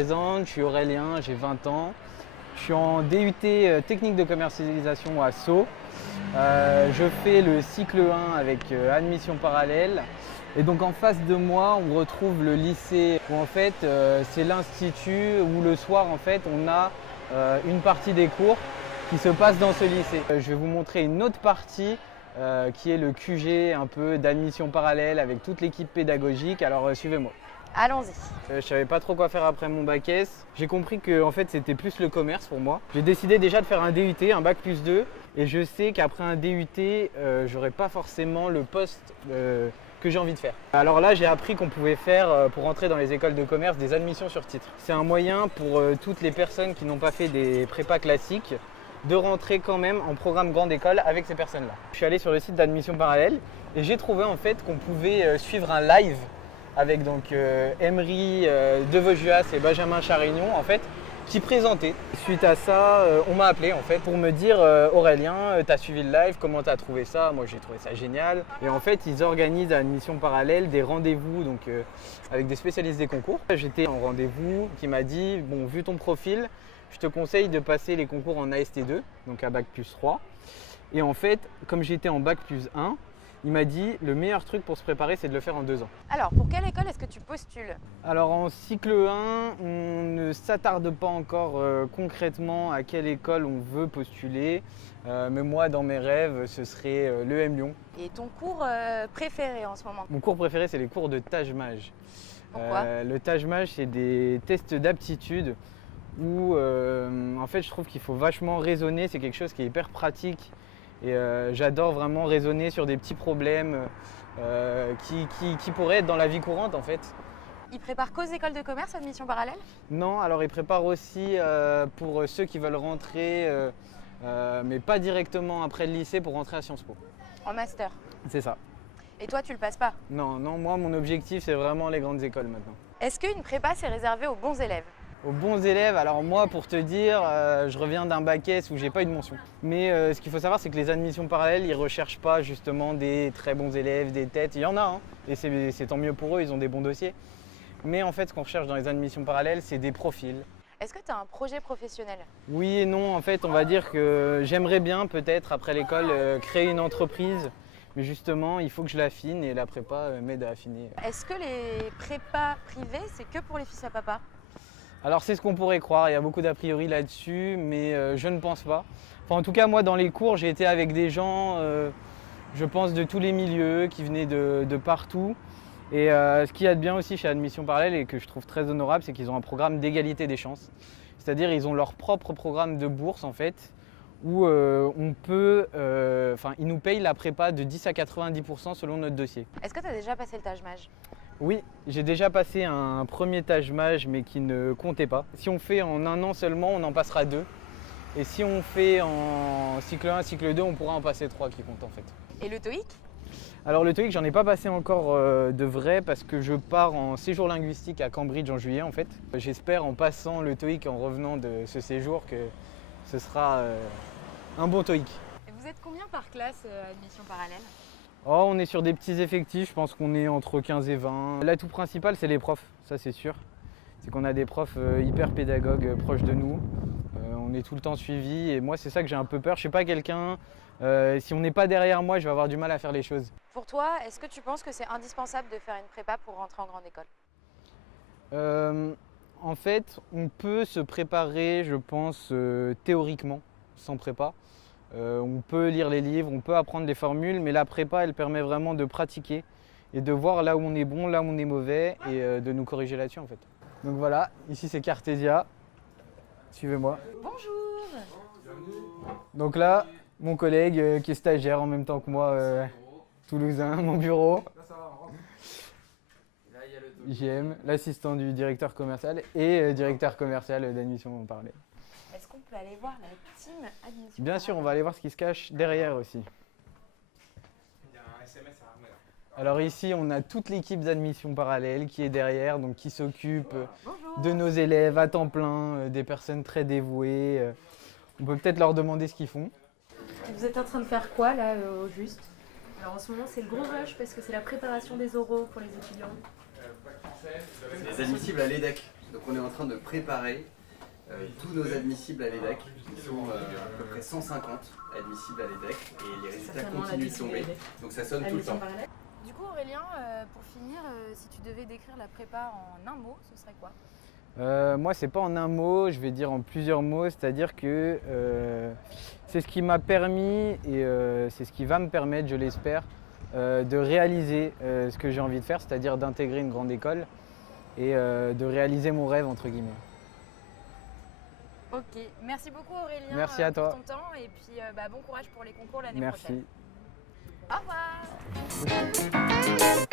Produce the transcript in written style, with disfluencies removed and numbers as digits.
présente, je suis Aurélien, j'ai 20 ans. Je suis en DUT technique de commercialisation à Sceaux. Je fais le cycle 1 avec admission parallèle. Et donc en face de moi, on retrouve le lycée où en fait c'est l'institut où le soir en fait on a une partie des cours qui se passe dans ce lycée. Je vais vous montrer une autre partie qui est le QG un peu d'admission parallèle avec toute l'équipe pédagogique. Alors suivez-moi. Allons-y. Je savais pas trop quoi faire après mon bac S. J'ai compris que en fait, c'était plus le commerce pour moi. J'ai décidé déjà de faire un DUT, un bac plus 2. Et je sais qu'après un DUT, j'aurai pas forcément le poste que j'ai envie de faire. Alors là, j'ai appris qu'on pouvait faire, pour entrer dans les écoles de commerce, des admissions sur titre. C'est un moyen pour toutes les personnes qui n'ont pas fait des prépas classiques de rentrer quand même en programme grande école avec ces personnes-là. Je suis allé sur le site d'admission parallèle et j'ai trouvé en fait qu'on pouvait suivre un live avec donc Emery Devaujuas et Benjamin Charignon en fait qui présentaient. Suite à ça, on m'a appelé en fait pour me dire Aurélien, t'as suivi le live, comment t'as trouvé ça? Moi j'ai trouvé ça génial. Et en fait ils organisent à admission parallèle des rendez-vous donc avec des spécialistes des concours. J'étais en rendez-vous qui m'a dit bon vu ton profil, je te conseille de passer les concours en AST2, donc à bac plus 3. Et en fait, comme j'étais en bac plus 1, il m'a dit le meilleur truc pour se préparer, c'est de le faire en 2 ans. Alors, pour quelle école est-ce que tu postules? Alors en cycle 1, on ne s'attarde pas encore concrètement à quelle école on veut postuler. Mais moi, dans mes rêves, ce serait l'EM Lyon. Et ton cours préféré en ce moment? Mon cours préféré, c'est les cours de Taj-Maj. Pourquoi? Le Taj-Maj, c'est des tests d'aptitude où en fait, je trouve qu'il faut vachement raisonner. C'est quelque chose qui est hyper pratique. Et j'adore vraiment raisonner sur des petits problèmes qui pourraient être dans la vie courante en fait. Ils préparent qu'aux écoles de commerce, admission parallèle? Non, alors ils préparent aussi pour ceux qui veulent rentrer, mais pas directement après le lycée pour rentrer à Sciences Po. En master. C'est ça. Et toi, tu le passes pas? Non, moi mon objectif c'est vraiment les grandes écoles maintenant. Est-ce qu'une prépa, c'est réservé aux bons élèves? Aux bons élèves, alors moi pour te dire, je reviens d'un bac S où j'ai pas eu de mention. Mais ce qu'il faut savoir c'est que les admissions parallèles, ils recherchent pas justement des très bons élèves, des têtes. Il y en a, hein, et c'est tant mieux pour eux, ils ont des bons dossiers. Mais en fait ce qu'on recherche dans les admissions parallèles, c'est des profils. Est-ce que tu as un projet professionnel? Oui et non, en fait on va dire que j'aimerais bien peut-être après l'école créer une entreprise. Mais justement, il faut que je l'affine et la prépa m'aide à affiner. Est-ce que les prépas privées, c'est que pour les fils à papa? Alors c'est ce qu'on pourrait croire, il y a beaucoup d'a priori là-dessus, mais je ne pense pas. Enfin, en tout cas, moi dans les cours, j'ai été avec des gens, je pense, de tous les milieux, qui venaient de partout. Et ce qu'il y a de bien aussi chez Admission Parallèle et que je trouve très honorable, c'est qu'ils ont un programme d'égalité des chances. C'est-à-dire ils ont leur propre programme de bourse en fait, où on peut, ils nous payent la prépa de 10 à 90% selon notre dossier. Est-ce que tu as déjà passé le Taj-Maj? Oui, j'ai déjà passé un premier Taj-Maj mais qui ne comptait pas. Si on fait en 1 an seulement, on en passera 2. Et si on fait en cycle 1, cycle 2, on pourra en passer 3 qui comptent en fait. Et le TOEIC? Alors le TOEIC, j'en ai pas passé encore de vrai parce que je pars en séjour linguistique à Cambridge en juillet en fait. J'espère en passant le TOEIC, en revenant de ce séjour, que ce sera un bon TOEIC. Et vous êtes combien par classe admission parallèle? Oh, on est sur des petits effectifs, je pense qu'on est entre 15 et 20. L'atout principal, c'est les profs, ça c'est sûr. C'est qu'on a des profs hyper pédagogues proches de nous. On est tout le temps suivis et moi c'est ça que j'ai un peu peur. Je suis pas quelqu'un, si on n'est pas derrière moi, je vais avoir du mal à faire les choses. Pour toi, est-ce que tu penses que c'est indispensable de faire une prépa pour rentrer en grande école? En fait, on peut se préparer, je pense, théoriquement, sans prépa. On peut lire les livres, on peut apprendre les formules, mais la prépa, elle permet vraiment de pratiquer et de voir là où on est bon, là où on est mauvais et de nous corriger là-dessus en fait. Donc voilà, ici c'est Cartesia. Suivez-moi. Bonjour. Donc là, mon collègue qui est stagiaire en même temps que moi, toulousain, mon bureau. JM, l'assistant du directeur commercial et directeur commercial d'admission parallèle. Est-ce qu'on peut aller voir la team admission? Bien sûr, on va aller voir ce qui se cache derrière aussi. Il y a un SMS à armer là. Alors ici, on a toute l'équipe d'admission parallèle qui est derrière, donc qui s'occupe de nos élèves à temps plein, des personnes très dévouées. On peut peut-être leur demander ce qu'ils font. Vous êtes en train de faire quoi là au juste? Alors en ce moment c'est le gros rush parce que c'est la préparation des oraux pour les étudiants. Les admissibles à l'EDEC. Donc on est en train de préparer tous nos admissibles à l'EDEC. Ils sont à peu près 150 admissibles à l'EDEC et les résultats continuent de tomber. Donc ça sonne tout le temps. Du coup, Aurélien, pour finir, si tu devais décrire la prépa en un mot, ce serait quoi? Moi, c'est pas en un mot, je vais dire en plusieurs mots, c'est-à-dire que c'est ce qui m'a permis et c'est ce qui va me permettre, je l'espère, de réaliser ce que j'ai envie de faire, c'est-à-dire d'intégrer une grande école et de réaliser mon rêve, entre guillemets. Ok, merci beaucoup Aurélien Merci à toi. pour ton temps et puis bon courage pour les concours l'année Merci. prochaine. Au revoir.